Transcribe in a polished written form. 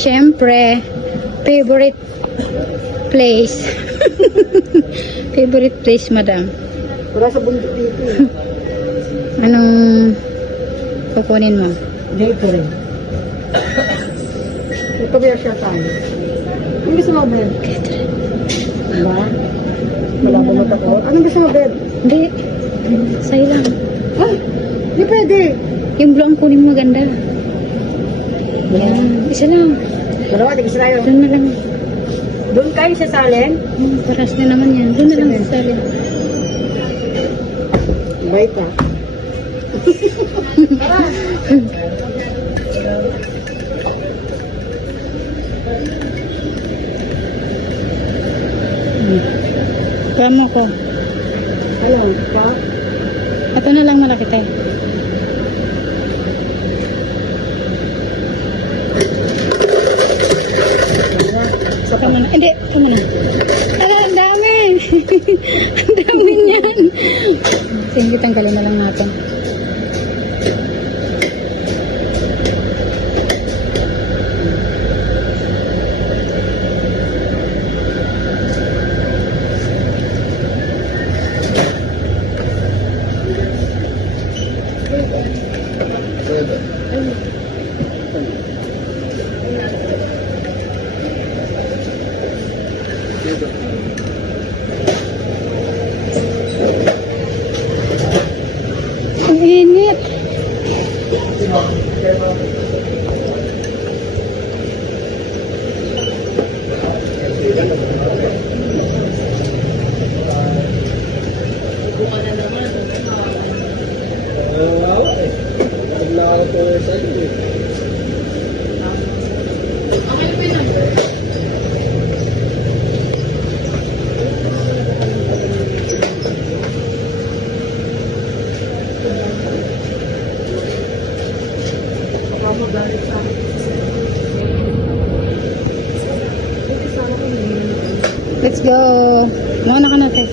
Siyempre, favorite place. Favorite place, madam. Wala sa bundok dito eh. Anong kukunin mo? Dito rin. Ito ba siya tayo? Ano gusto mo, Beb? Diba? Wala ba matakot? Anong gusto mo, Beb? Hindi. Sa'yo lang. Ah! Hindi pwede. Yung blue ang kunin mo maganda. Yan. Isa lang. Dalawa, tigis tayo. Doon na lang. Doon kayo sa salin? Paras na naman yan. Doon na lang sa salin. Bait ka. Kamo ko. Alam, ka? Ito na lang malaki tayo. Saka mo na. Hindi, kamo na. Ang dami. Ang dami niyan. Sige, tanggalin na lang natin. Ang init. Let's go. Muna ka natin.